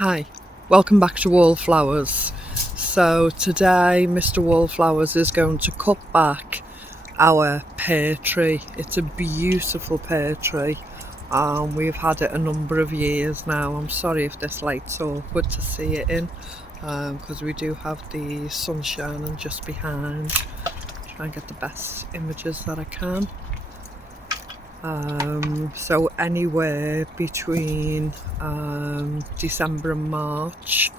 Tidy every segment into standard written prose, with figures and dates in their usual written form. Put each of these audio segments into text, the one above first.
Hi, welcome back to Wallflowers. So today Mr. Wallflowers is going to cut back our pear tree. It's a beautiful pear tree. We've had it a number of years now. I'm sorry if this light's awkward to see it in because we do have the sun shining just behind. Try and get the best images that I can. So anywhere between December and March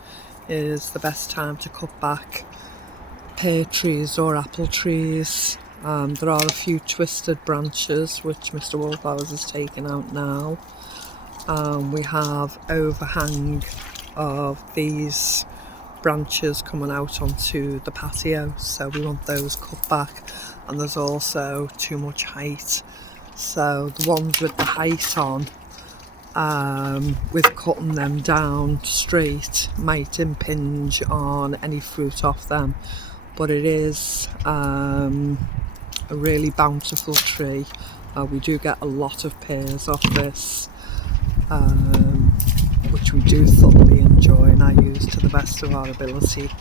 is the best time to cut back pear trees or apple trees. There are a few twisted branches which Mr. Wallflowers is taking out now. We have overhang of these branches coming out onto the patio, so we want those cut back, and there's also too much height. So the ones with the height on, with cutting them down straight, might impinge on any fruit off them, but it is a really bountiful tree. We do get a lot of pears off this, which we do thoroughly enjoy and I use to the best of our ability.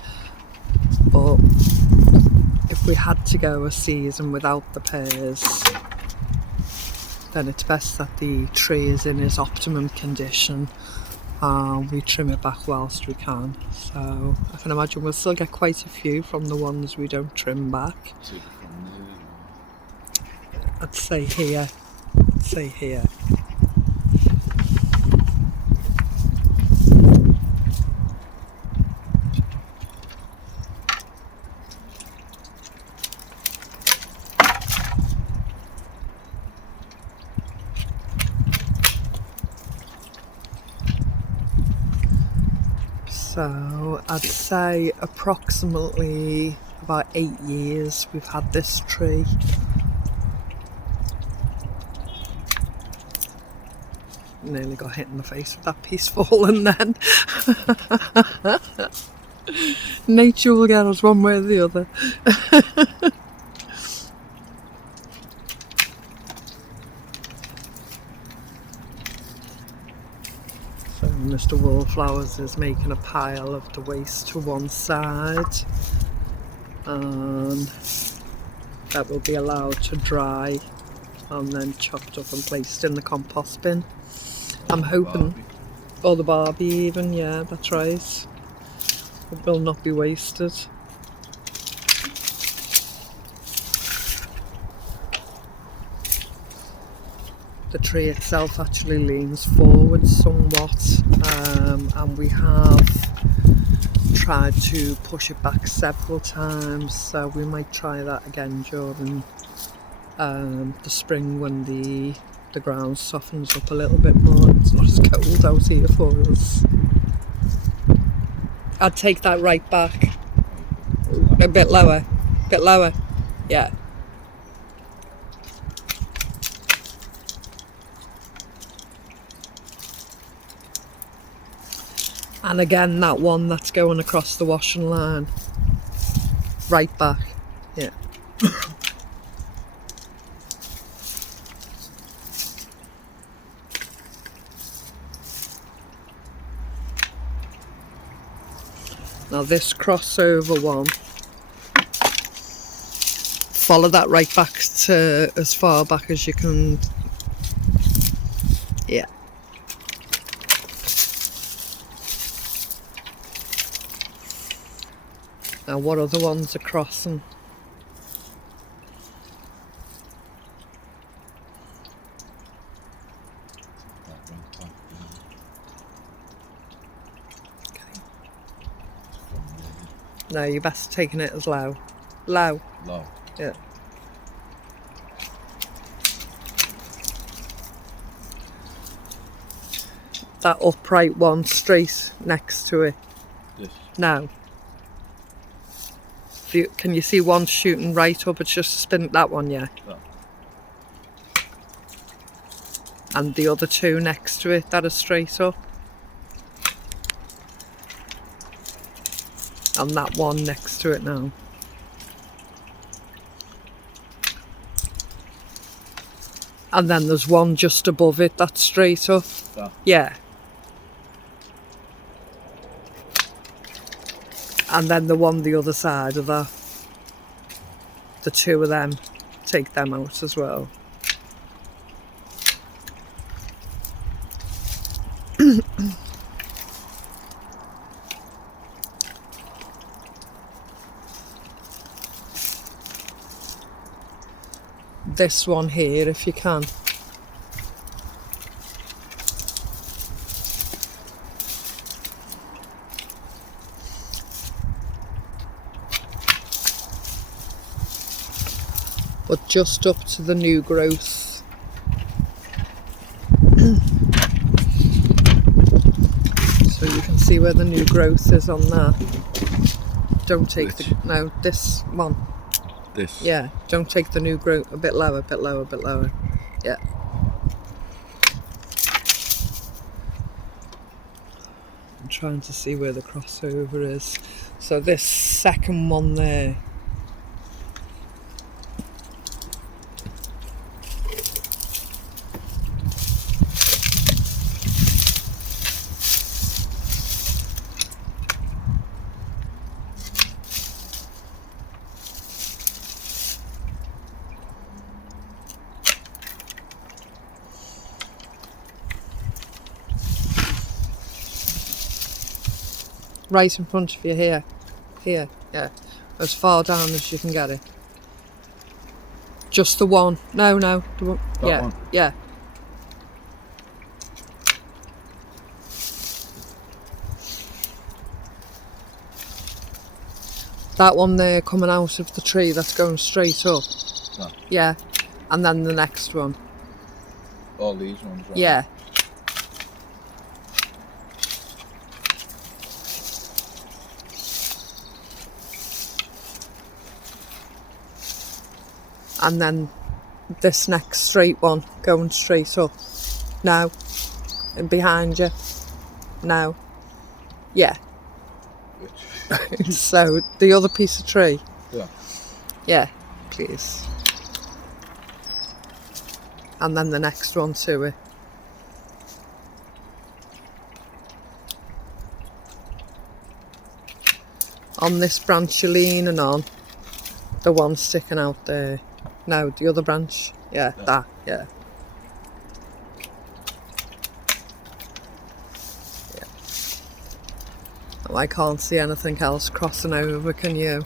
But if we had to go a season without the pears, then it's best that the tree is in its optimum condition. We trim it back whilst we can. So I can imagine we'll still get quite a few from the ones we don't trim back. I'd say here. So I'd say approximately about 8 years we've had this tree. Nearly got hit in the face with that piece falling then. Nature will get us one way or the other. So Mr. Wallflowers is making a pile of the waste to one side, and that will be allowed to dry and then chopped up and placed in the compost bin. I'm hoping, or the Barbie even, yeah, that's right. It will not be wasted. The tree itself actually leans forward somewhat, and we have tried to push it back several times, so we might try that again during the spring when the ground softens up a little bit more. It's not as cold out here for us. I'd take that right back. A bit lower. Yeah. And again, that one that's going across the washing line. Right back. Yeah. Now this crossover one, follow that right back to as far back as you can. Yeah. Now what other ones are crossing? No, you're best taking it as low. Low. Yeah. That upright one straight next to it. Yes. No. Can you see one shooting right up? It's just spin that one, yeah. That. And the other two next to it that are straight up. And that one next to it now. And then there's one just above it that's straight up. That. Yeah. And then the one the other side of that. The two of them, take them out as well. This one here, if you can. But just up to the new growth. So you can see where the new growth is on that. Don't take no, this one. This? Yeah, don't take the new growth. A bit lower, a bit lower, a bit lower. Yeah. I'm trying to see where the crossover is. So this second one there. Right in front of you here. Here, yeah. As far down as you can get it. Just the one. No, the one. That Yeah, one? yeah. That one there coming out of the tree that's going straight up. That. Yeah. And then the next one. All these ones, right? Yeah. And then this next straight one going straight up. Now. And behind you. Now. Yeah. Which? So the other piece of tree. Yeah. Yeah, please. And then the next one to it. On this branch you're leaning on, the one sticking out there. No, the other branch. Yeah, that, yeah. Yeah. Oh, I can't see anything else crossing over, can you?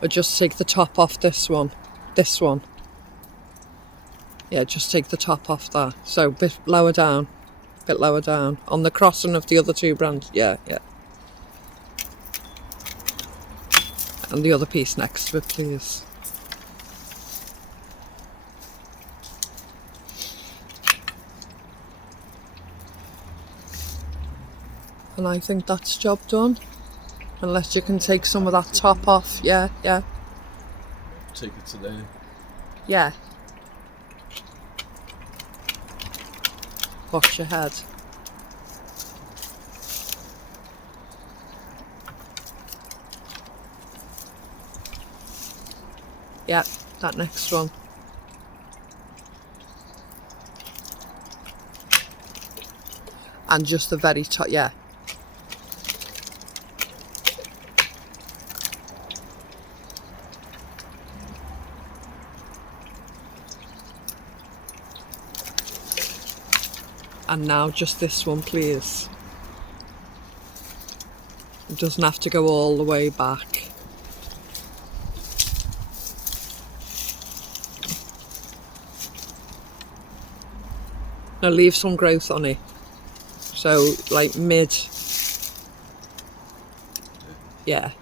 Or just take the top off this one. This one. Yeah, just take the top off that. So a bit lower down. Bit lower down. On the crossing of the other two branches. Yeah, yeah. And the other piece next to it, please. And I think that's job done. Unless you can take some of that top off. Yeah, yeah. Take it to there. Yeah. Watch your head. Yeah, that next one. And just the very top, yeah. And now just this one, please. It doesn't have to go all the way back. Now leave some growth on it. So like mid. Yeah.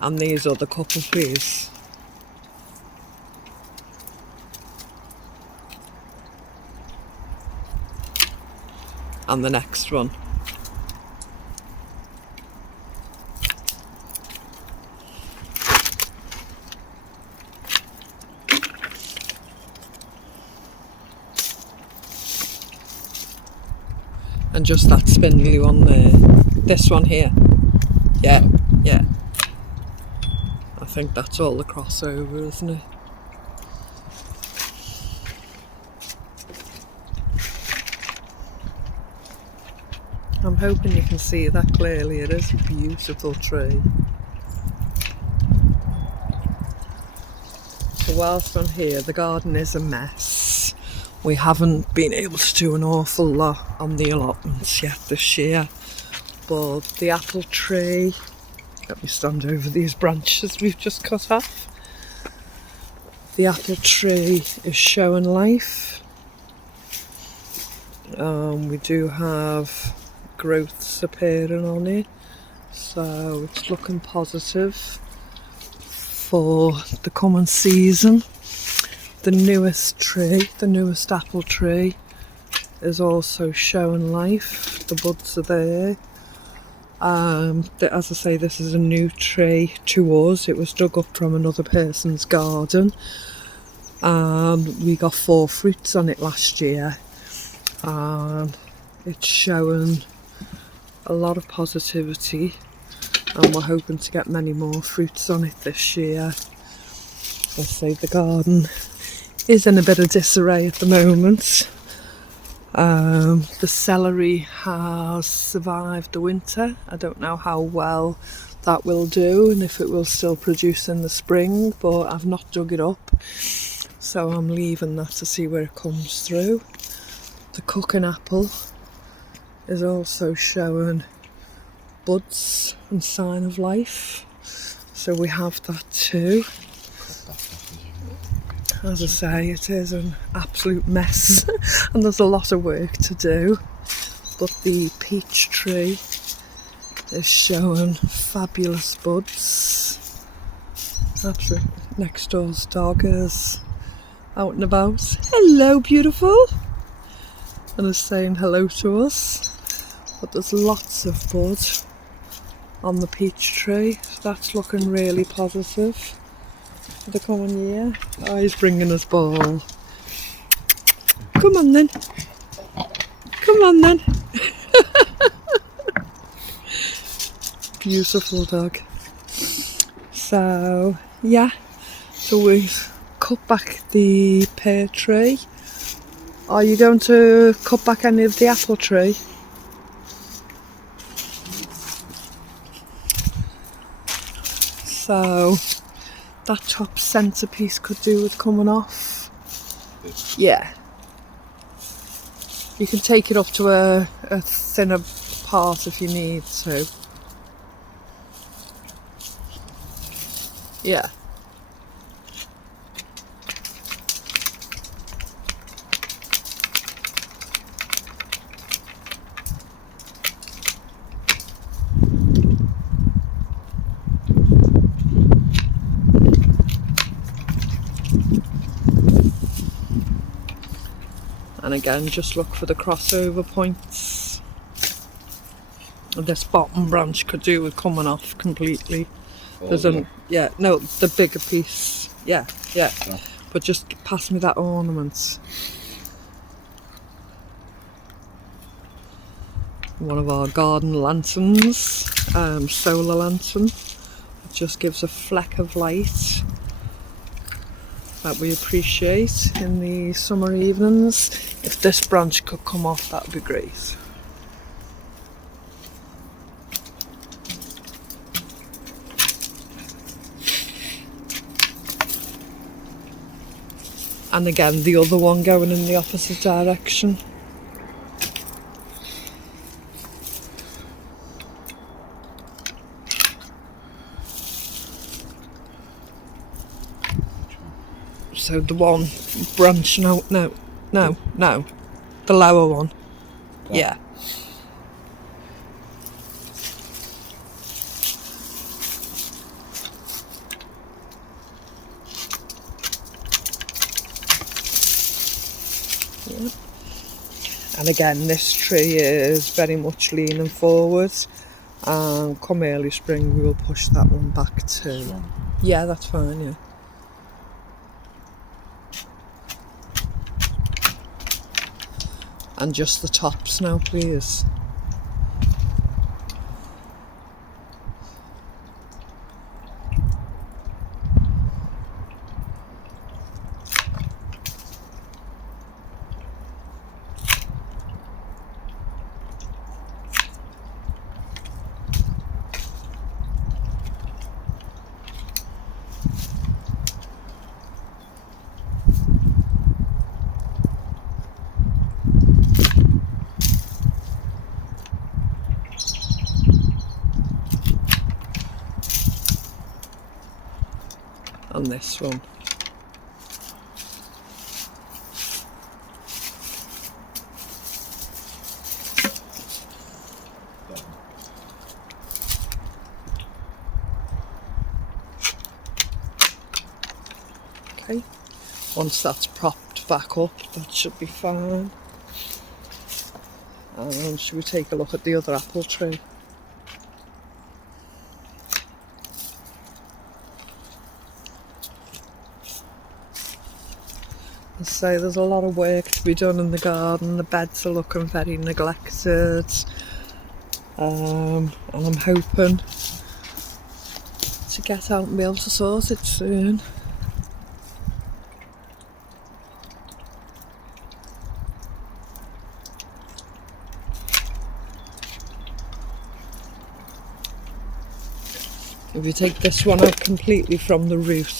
And these other couple, please. And the next one. And just that spindly one there. This one here. Yeah, yeah. I think that's all the crossover, isn't it? I'm hoping you can see that clearly. It is a beautiful tree. So whilst I'm here, the garden is a mess. We haven't been able to do an awful lot on the allotments yet this year. But the apple tree, let me stand over these branches we've just cut off. The apple tree is showing life. We do have growths appearing on it, so it's looking positive for the coming season. The newest tree, the newest apple tree, is also showing life. The buds are there. As I say, this is a new tree to us. It was dug up from another person's garden. We got 4 fruits on it last year. It's showing a lot of positivity, and we're hoping to get many more fruits on it this year. I say the garden is in a bit of disarray at the moment. The celery has survived the winter. I don't know how well that will do and if it will still produce in the spring, but I've not dug it up, so I'm leaving that to see where it comes through. The cooking apple is also showing buds and sign of life, so we have that too. As I say, it is an absolute mess and there's a lot of work to do, but the peach tree is showing fabulous buds. Absolutely. Next door's dog is out and about. Hello, beautiful, and is saying hello to us. But there's lots of bud on the peach tree, so that's looking really positive for the coming year. Oh, he's bringing us ball. Come on then. Come on then. Beautiful dog. So, yeah. So we've cut back the pear tree. Are you going to cut back any of the apple tree? So that top centrepiece could do with coming off. Yeah. You can take it up to a thinner part if you need to. Yeah. And again, just look for the crossover points. This bottom branch could do with coming off completely. There's the bigger piece. Yeah. But just pass me that ornament. One of our garden lanterns, solar lantern. It just gives a fleck of light that we appreciate in the summer evenings. If this branch could come off, that would be great. And again, the other one going in the opposite direction. So the one branch, no, the lower one. Yeah. And again, this tree is very much leaning forward, and come early spring we will push that one back too. Yeah, that's fine, yeah. And just the tops now, please. this one. Okay, once that's propped back up, that should be fine. And should we take a look at the other apple tree? So there's a lot of work to be done in the garden. The beds are looking very neglected, and I'm hoping to get out and be able to sort it soon. If you take this one out completely from the root,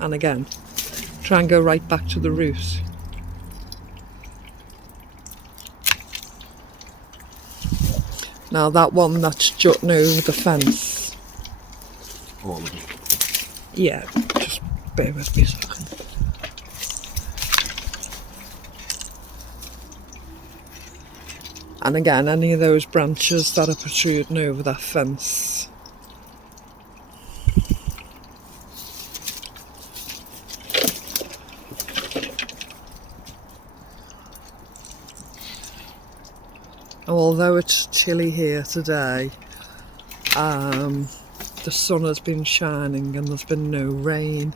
and again, try and go right back to the root. Now that one that's jutting over the fence. All of it. Yeah, just bear with me a second. And again, any of those branches that are protruding over that fence. Although it's chilly here today, the sun has been shining and there's been no rain,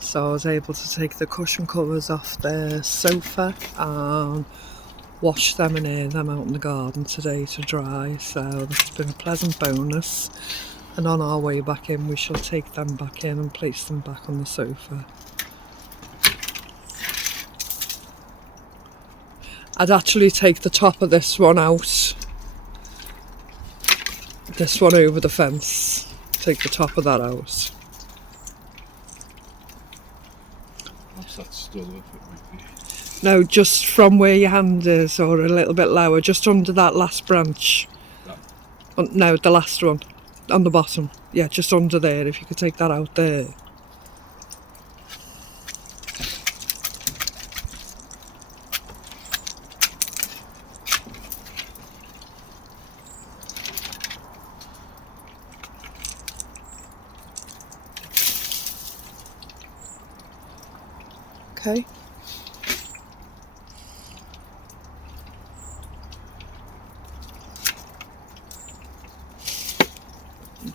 so I was able to take the cushion covers off the sofa and wash them and air them out in the garden today to dry, so that's been a pleasant bonus. And on our way back in, we shall take them back in and place them back on the sofa. I'd actually take the top of this one out, this one over the fence, take the top of that out. Perhaps that's still if it might be. No, just from where your hand is, or a little bit lower, just under that last branch. That. No, the last one, on the bottom. Yeah, just under there, if you could take that out there. Okay.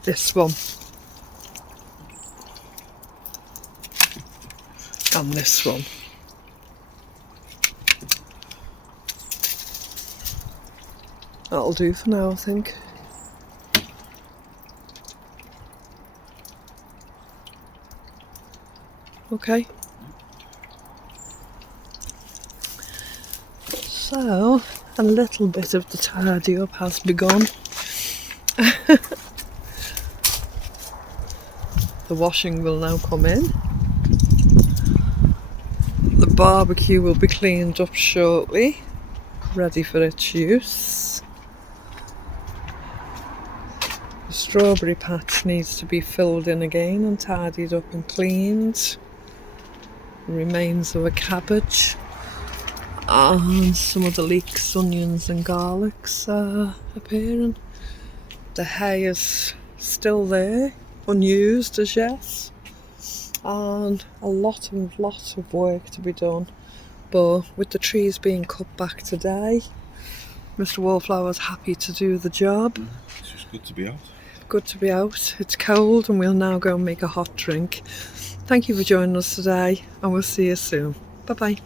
This one. And this one. That'll do for now, I think. Okay. So, a little bit of the tidy up has begun. The washing will now come in. The barbecue will be cleaned up shortly, ready for its use. The strawberry patch needs to be filled in again and tidied up and cleaned. The remains of a cabbage. And some of the leeks, onions and garlics are appearing. The hay is still there, unused as yet. And a lot of work to be done. But with the trees being cut back today, Mr. Wallflower's happy to do the job. It's just good to be out. Good to be out. It's cold and we'll now go and make a hot drink. Thank you for joining us today and we'll see you soon. Bye bye.